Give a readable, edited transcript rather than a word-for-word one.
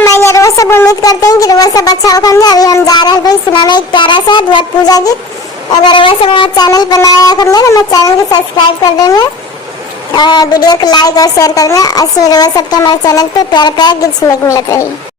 मैं ये रोज सब उम्मीद करते हैं कि रोज सब अच्छा होगा। अभी हम जा रहे हैं भाई सुनाने एक प्यारा सा ध्वज पूजा गीत। अगर रोज सब हमारे चैनल पर नया आया करना तो मैं चैनल को सब्सक्राइब कर देंगे, वीडियो को लाइक और शेयर करना। असली रोज सबके हमारे चैनल पे प्यारा प्यारा गीत सुनने को मिलते रही।